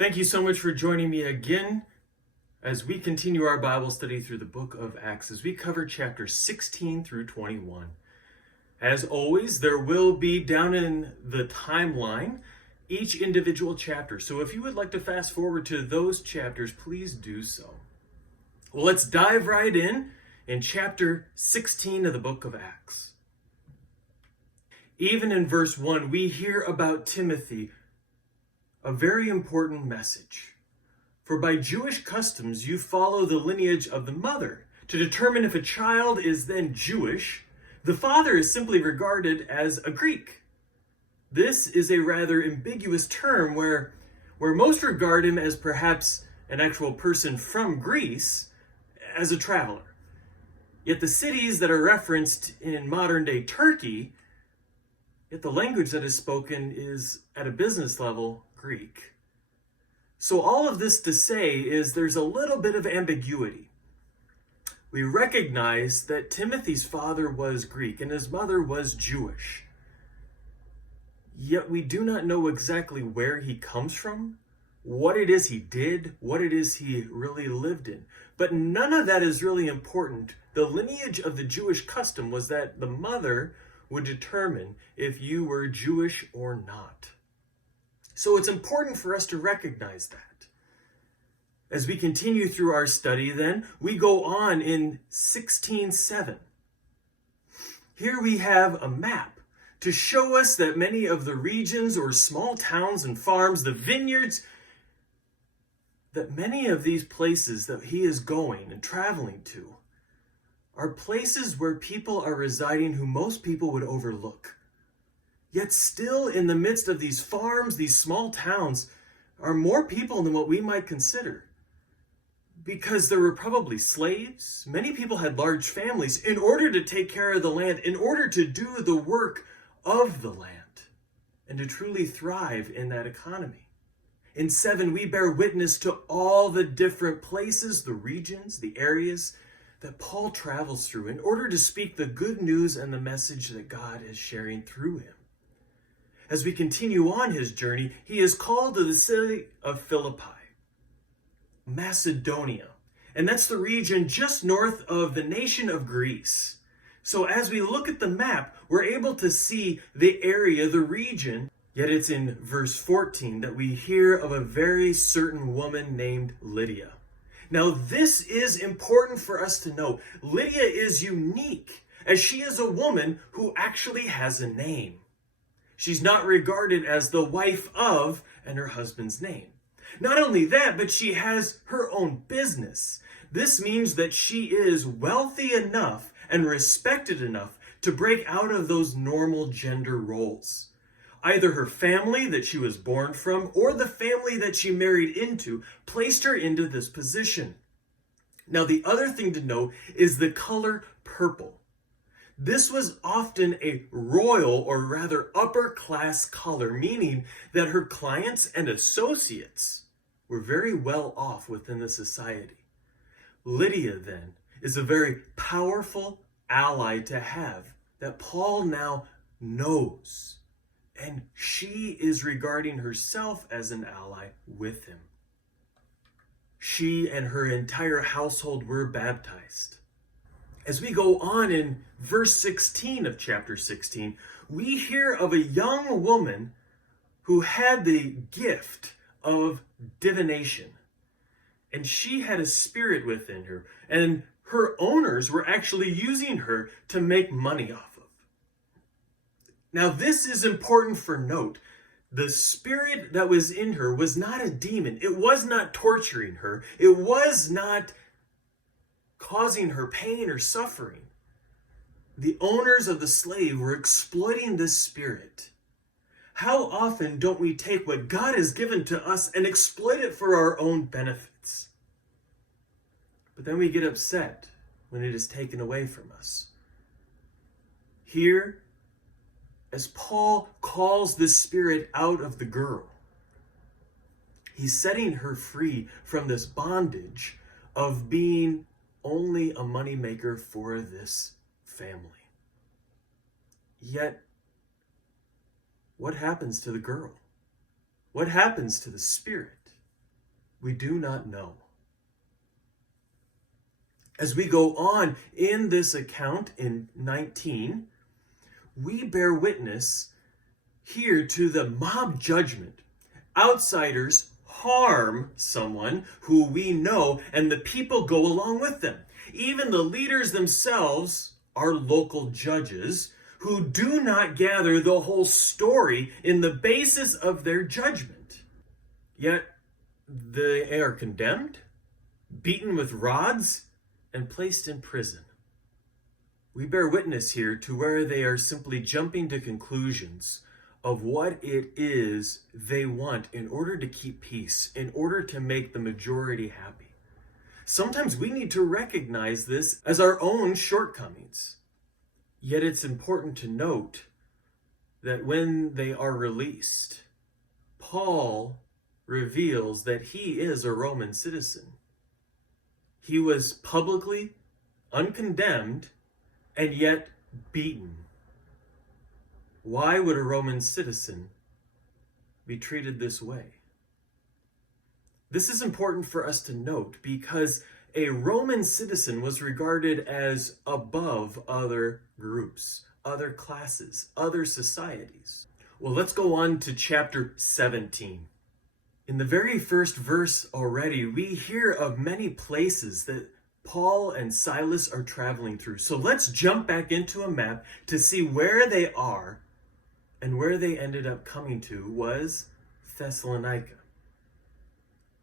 Thank you so much for joining me again as we continue our Bible study through the book of Acts, as we cover chapters 16 through 21. As always, there will be down in the timeline each individual chapter. So if you would like to fast forward to those chapters, please do so. Well, let's dive right in chapter 16 of the book of Acts. Even in verse 1, we hear about Timothy, a very important message. For by Jewish customs, you follow the lineage of the mother. To determine if a child is then Jewish, the father is simply regarded as a Greek. This is a rather ambiguous term where most regard him as perhaps an actual person from Greece as a traveler. Yet the cities that are referenced in modern-day Turkey, yet the language that is spoken is, at a business level, Greek. So all of this to say is there's a little bit of ambiguity. We recognize that Timothy's father was Greek and his mother was Jewish. Yet we do not know exactly where he comes from, what it is he did, what it is he really lived in. But none of that is really important. The lineage of the Jewish custom was that the mother would determine if you were Jewish or not. So it's important for us to recognize that. As we continue through our study then, we go on in 16:7. Here we have a map to show us that many of the regions or small towns and farms, the vineyards, that many of these places that he is going and traveling to are places where people are residing who most people would overlook. Yet still in the midst of these farms, these small towns, are more people than what we might consider. Because there were probably slaves. Many people had large families in order to take care of the land, in order to do the work of the land, and to truly thrive in that economy. In 7, we bear witness to all the different places, the regions, the areas that Paul travels through in order to speak the good news and the message that God is sharing through him. As we continue on his journey, he is called to the city of Philippi, Macedonia. And that's the region just north of the nation of Greece. So as we look at the map, we're able to see the area, the region. Yet it's in verse 14 that we hear of a very certain woman named Lydia. Now this is important for us to know. Lydia is unique as she is a woman who actually has a name. She's not regarded as the wife of and her husband's name. Not only that, but she has her own business. This means that she is wealthy enough and respected enough to break out of those normal gender roles. Either her family that she was born from or the family that she married into placed her into this position. Now, the other thing to know is the color purple. This was often a royal or rather upper class color, meaning that her clients and associates were very well off within the society. Lydia then is a very powerful ally to have that Paul now knows. And she is regarding herself as an ally with him. She and her entire household were baptized. As we go on in verse 16 of chapter 16, we hear of a young woman who had the gift of divination. And she had a spirit within her, and her owners were actually using her to make money off of. Now this is important for note. The spirit that was in her was not a demon. It was not torturing her. It was not causing her pain or suffering. The owners of the slave were exploiting this spirit. How often don't we take what God has given to us and exploit it for our own benefits? But then we get upset when it is taken away from us. Here, as Paul calls this spirit out of the girl, he's setting her free from this bondage of being only a moneymaker for this family. Yet, what happens to the girl? What happens to the spirit? We do not know. As we go on in this account in 19, we bear witness here to the mob judgment. Outsiders harm someone who we know, and the people go along with them. Even the leaders themselves are local judges who do not gather the whole story in the basis of their judgment. Yet they are condemned, beaten with rods, and placed in prison. We bear witness here to where they are simply jumping to conclusions of what it is they want in order to keep peace, in order to make the majority happy. Sometimes we need to recognize this as our own shortcomings. Yet it's important to note that when they are released, Paul reveals that he is a Roman citizen. He was publicly uncondemned and yet beaten. Why would a Roman citizen be treated this way? This is important for us to note because a Roman citizen was regarded as above other groups, other classes, other societies. Well, let's go on to chapter 17. In the very first verse already, we hear of many places that Paul and Silas are traveling through. So let's jump back into a map to see where they are, and where they ended up coming to was Thessalonica,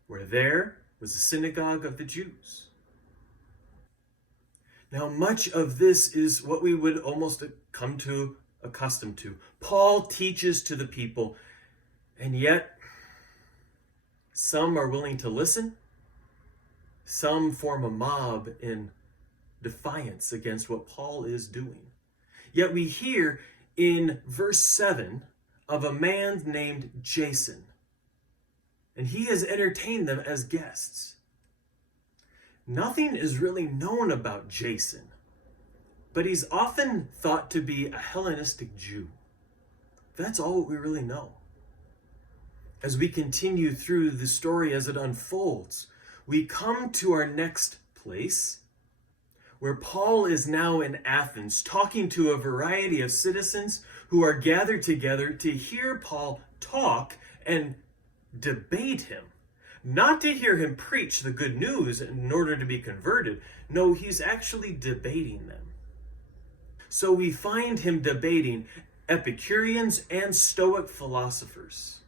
where there was the synagogue of the Jews. Now, much of this is what we would almost come to accustomed to. Paul teaches to the people, and yet some are willing to listen. Some form a mob in defiance against what Paul is doing. Yet we hear in verse 7 of a man named Jason, and he has entertained them as guests. Nothing is really known about Jason, but he's often thought to be a Hellenistic Jew. That's all we really know. As we continue through the story as it unfolds, we come to our next place, where Paul is now in Athens, talking to a variety of citizens who are gathered together to hear Paul talk and debate him. Not to hear him preach the good news in order to be converted. No, he's actually debating them. So we find him debating Epicureans and Stoic philosophers.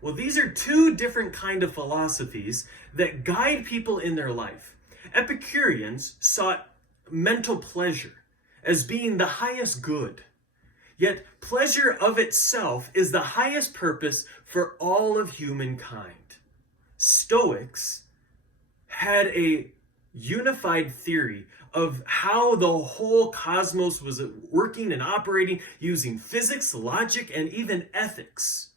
Well, these are two different kind of philosophies that guide people in their life. Epicureans sought mental pleasure as being the highest good. Yet pleasure of itself is the highest purpose for all of humankind. Stoics had a unified theory of how the whole cosmos was working and operating using physics, logic, and even ethics.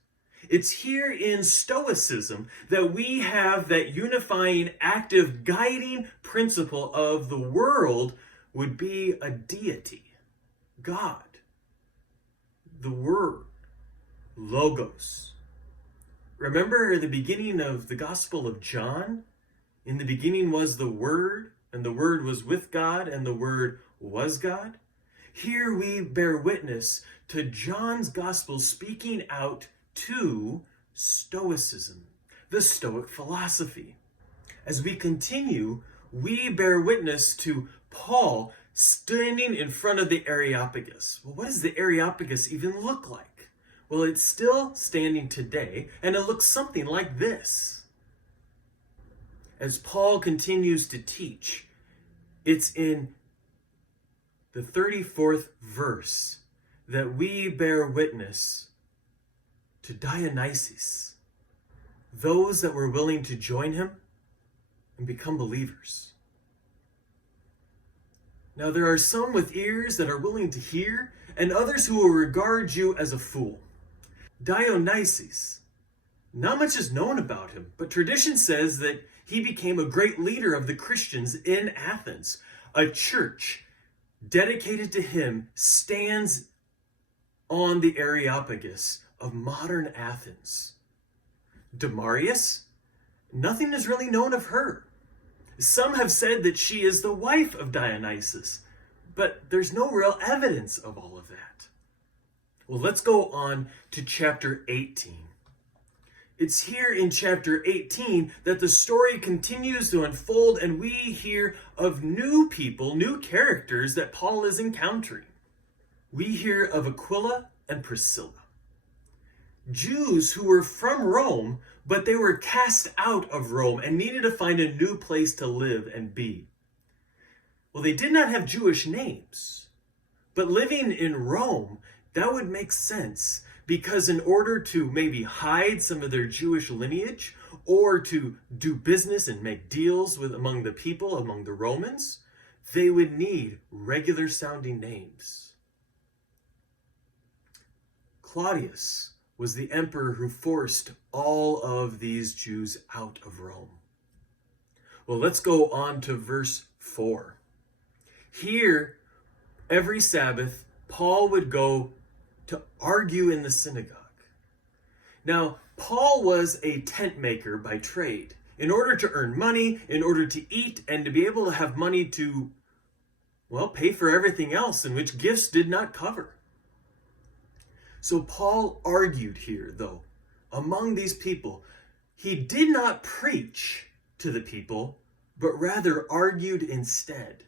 It's here in Stoicism that we have that unifying, active, guiding principle of the world would be a deity, God, the Word, Logos. Remember at the beginning of the Gospel of John? In the beginning was the Word, and the Word was with God, and the Word was God. Here we bear witness to John's Gospel speaking out to Stoicism, the Stoic philosophy. As we continue, we bear witness to Paul standing in front of the Areopagus. Well, what does the Areopagus even look like? Well, it's still standing today, and it looks something like this. As Paul continues to teach, it's in the 34th verse that we bear witness to Dionysus, those that were willing to join him and become believers. Now, there are some with ears that are willing to hear, and others who will regard you as a fool. Dionysus, not much is known about him, but tradition says that he became a great leader of the Christians in Athens. A church dedicated to him stands on the Areopagus of modern Athens. Demarius Nothing is really known of her. Some have said that she is the wife of Dionysus, but there's no real evidence of all of that. Well, let's go on to chapter 18. It's here in chapter 18 that the story continues to unfold, and we hear of new people, new characters that Paul is encountering. We hear of Aquila and Priscilla, Jews who were from Rome, but they were cast out of Rome and needed to find a new place to live and be. Well, they did not have Jewish names, but living in Rome, that would make sense, because in order to maybe hide some of their Jewish lineage or to do business and make deals with among the people, among the Romans, they would need regular sounding names. Claudius was the emperor who forced all of these Jews out of Rome. Well, let's go on to verse 4. Here, every Sabbath, Paul would go to argue in the synagogue. Now, Paul was a tent maker by trade. In order to earn money, in order to eat, and to be able to have money to, well, pay for everything else in which gifts did not cover. So Paul argued here, though, among these people. He did not preach to the people, but rather argued instead.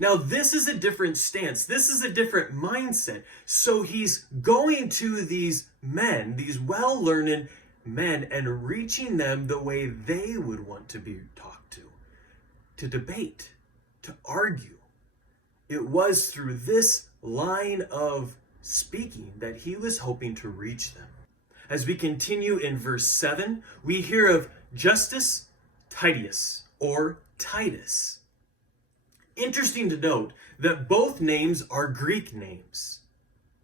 Now, this is a different stance. This is a different mindset. So he's going to these men, these well-learned men, and reaching them the way they would want to be talked to debate, to argue. It was through this line of speaking that he was hoping to reach them. As we continue in verse 7, we hear of Justus Titius, or Titus. Interesting to note that both names are Greek names,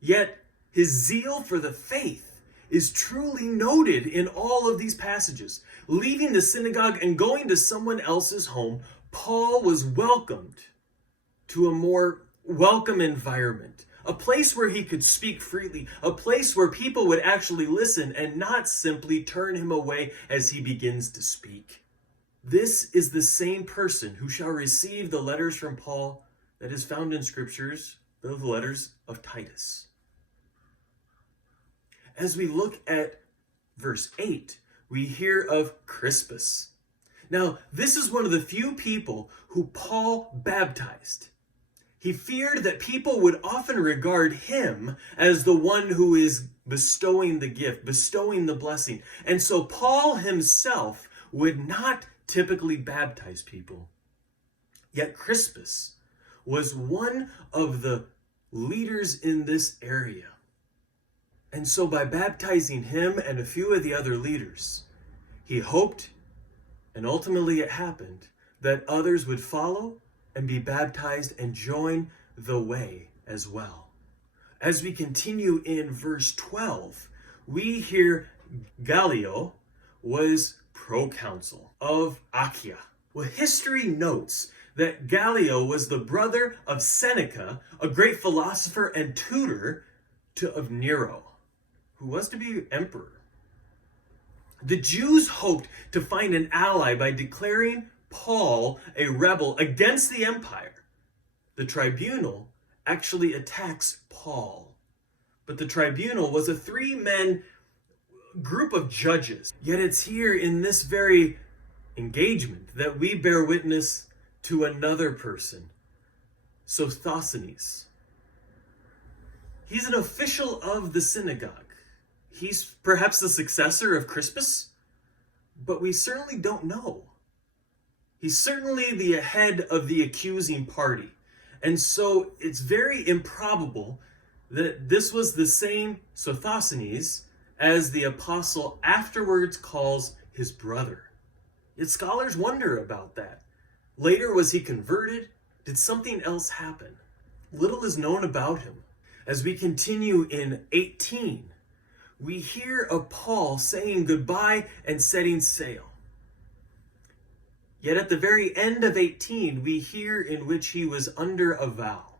yet his zeal for the faith is truly noted in all of these passages. Leaving the synagogue and going to someone else's home, Paul was welcomed to a more welcome environment, a place where he could speak freely, a place where people would actually listen and not simply turn him away as he begins to speak. This is the same person who shall receive the letters from Paul that is found in scriptures, the letters of Titus. As we look at verse 8, we hear of Crispus. Now, this is one of the few people who Paul baptized. He feared that people would often regard him as the one who is bestowing the gift, bestowing the blessing. And so Paul himself would not typically baptize people. Yet Crispus was one of the leaders in this area. And so by baptizing him and a few of the other leaders, he hoped, and ultimately it happened, that others would follow and be baptized and join the way as well. As we continue in verse 12, we hear Gallio was proconsul of Achaia. Well, history notes that Gallio was the brother of Seneca, a great philosopher and tutor of Nero, who was to be emperor. The Jews hoped to find an ally by declaring Paul a rebel against the empire. The tribunal actually attacks Paul, but the tribunal was a 3-man group of judges. Yet it's here in this very engagement that we bear witness to another person, Sosthenes. He's an official of the synagogue. He's perhaps the successor of Crispus, but we certainly don't know. He's certainly the head of the accusing party. And so it's very improbable that this was the same Sosthenes as the apostle afterwards calls his brother. Yet scholars wonder about that. Later, was he converted? Did something else happen? Little is known about him. As we continue in 18, we hear of Paul saying goodbye and setting sail. Yet at the very end of 18, we hear in which he was under a vow.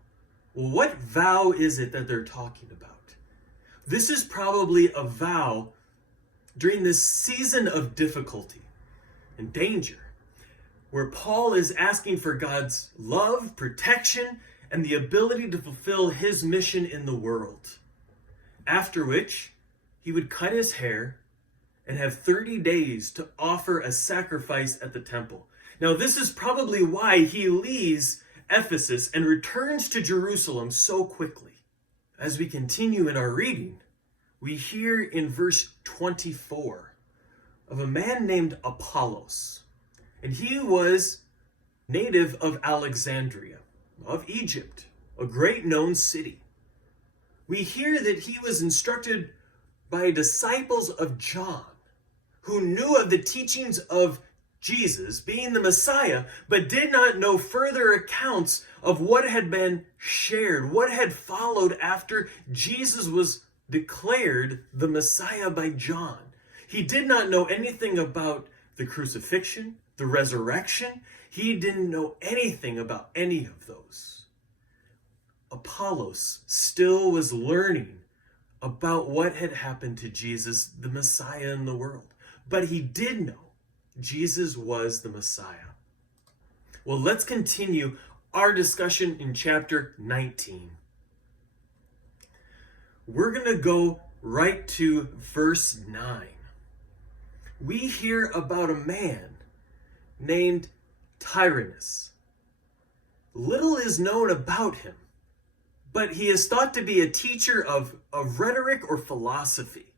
Well, what vow is it that they're talking about? This is probably a vow during this season of difficulty. and danger, where Paul is asking for God's love, protection, and the ability to fulfill his mission in the world. After which, he would cut his hair and have 30 days to offer a sacrifice at the temple. Now, this is probably why he leaves Ephesus and returns to Jerusalem so quickly. As we continue in our reading, we hear in verse 24 of a man named Apollos. And he was native of Alexandria, of Egypt, a great known city. We hear that he was instructed by disciples of John, who knew of the teachings of Jesus being the Messiah, but did not know further accounts of what had been shared, what had followed after Jesus was declared the Messiah by John. He did not know anything about the crucifixion, the resurrection. He didn't know anything about any of those. Apollos still was learning about what had happened to Jesus, the Messiah in the world. But he did know Jesus was the Messiah. Well, let's continue our discussion in chapter 19. We're going to go right to verse 9. We hear about a man named Tyrannus. Little is known about him, but he is thought to be a teacher of rhetoric or philosophy.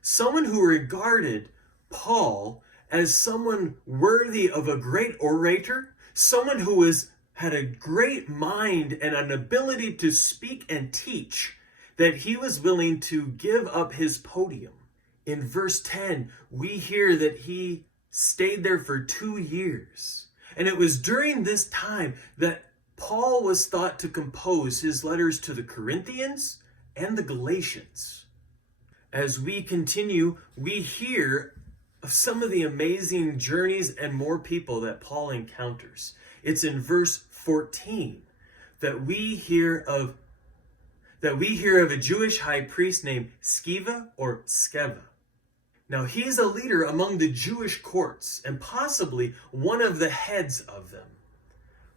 Someone who regarded Paul as someone worthy of a great orator, someone who had a great mind and an ability to speak and teach, that he was willing to give up his podium. In verse 10, we hear that he stayed there for 2 years. And it was during this time that Paul was thought to compose his letters to the Corinthians and the Galatians. As we continue, we hear of some of the amazing journeys and more people that Paul encounters. It's in verse 14 that we hear of a Jewish high priest named Sceva or Skeva. Now, he's a leader among the Jewish courts and possibly one of the heads of them.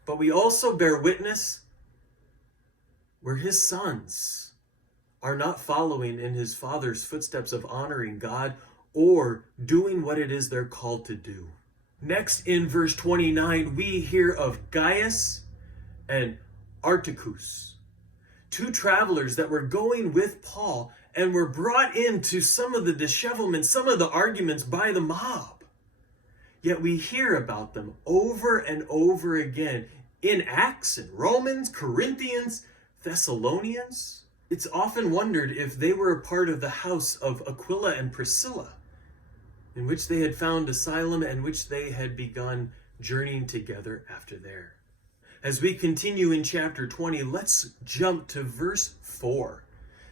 But we also bear witness where his sons are not following in his father's footsteps of honoring God or doing what it is they're called to do. Next, in verse 29, we hear of Gaius and Articus, 2 travelers that were going with Paul and were brought into some of the dishevelment, some of the arguments by the mob. Yet we hear about them over and over again in Acts and Romans, Corinthians, Thessalonians. It's often wondered if they were a part of the house of Aquila and Priscilla, in which they had found asylum and which they had begun journeying together after there. As we continue in chapter 20, let's jump to verse 4.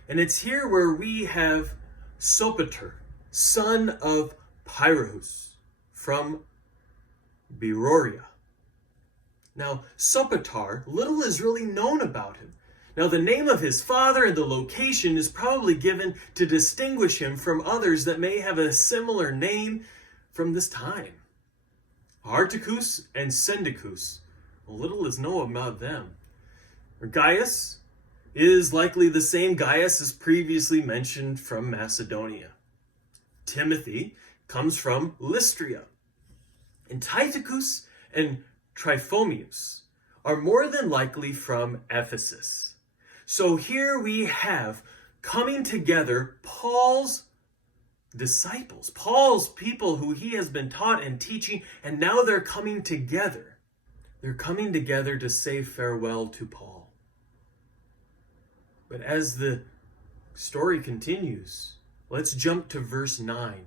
And it's here where we have Sopater, son of Pyrrhus, from Beroea. Now, Sopater, little is really known about him. Now, the name of his father and the location is probably given to distinguish him from others that may have a similar name from this time. Articus and Sendicus, little is known about them. Gaius is likely the same Gaius as previously mentioned from Macedonia. Timothy comes from Lystria. And Tychicus and Trophimus are more than likely from Ephesus. So here we have coming together Paul's disciples, Paul's people who he has been taught and teaching, and now they're coming together. They're coming together to say farewell to Paul. But as the story continues, let's jump to verse 9,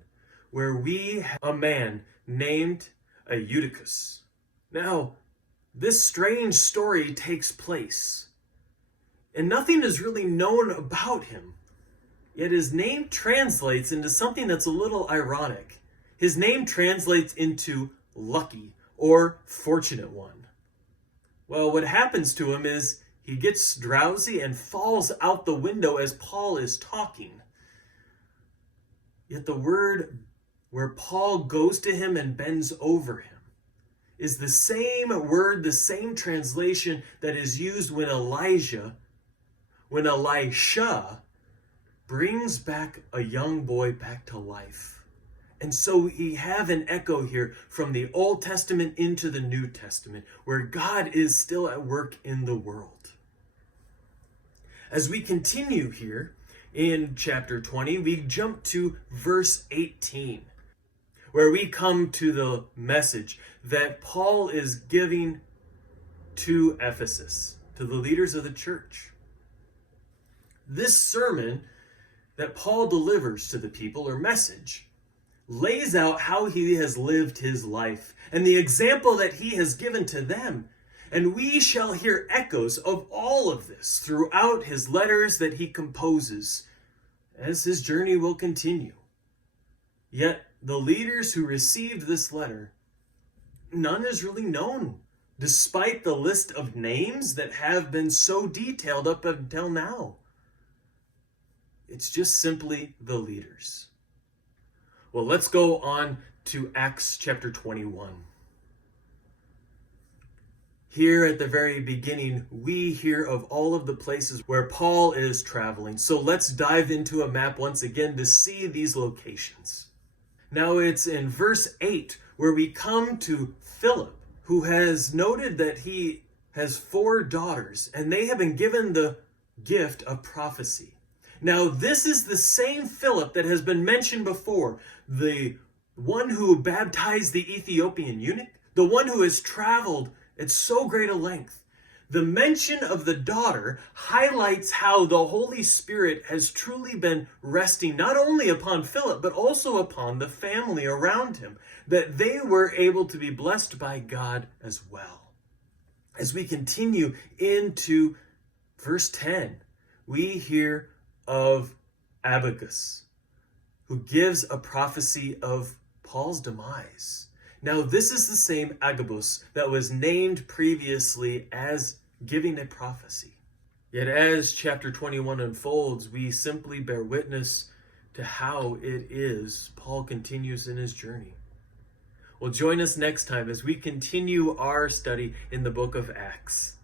where we have a man named Eutychus. Now, this strange story takes place, and nothing is really known about him. Yet his name translates into something that's a little ironic. His name translates into lucky or fortunate one. Well, what happens to him is he gets drowsy and falls out the window as Paul is talking. Yet the word where Paul goes to him and bends over him, is the same word, the same translation that is used when Elisha brings back a young boy back to life. And so we have an echo here from the Old Testament into the New Testament, where God is still at work in the world. As we continue here in chapter 20, we jump to verse 18, where we come to the message that Paul is giving to Ephesus, to the leaders of the church. This sermon that Paul delivers to the people, or message, lays out how he has lived his life and the example that he has given to them. And we shall hear echoes of all of this throughout his letters that he composes as his journey will continue. Yet the leaders who received this letter, none is really known, despite the list of names that have been so detailed up until now. It's just simply the leaders. Well, let's go on to Acts chapter 21. Here at the very beginning, we hear of all of the places where Paul is traveling. So let's dive into a map once again to see these locations. Now it's in verse 8 where we come to Philip, who has noted that he has 4 daughters, and they have been given the gift of prophecy. Now, this is the same Philip that has been mentioned before, the one who baptized the Ethiopian eunuch, the one who has traveled at so great a length. The mention of the daughter highlights how the Holy Spirit has truly been resting not only upon Philip, but also upon the family around him, that they were able to be blessed by God as well. As we continue into verse 10, we hear of Abacus, who gives a prophecy of Paul's demise. Now, this is the same Agabus that was named previously as giving a prophecy. Yet as chapter 21 unfolds, we simply bear witness to how it is Paul continues in his journey. Well, join us next time as we continue our study in the book of Acts.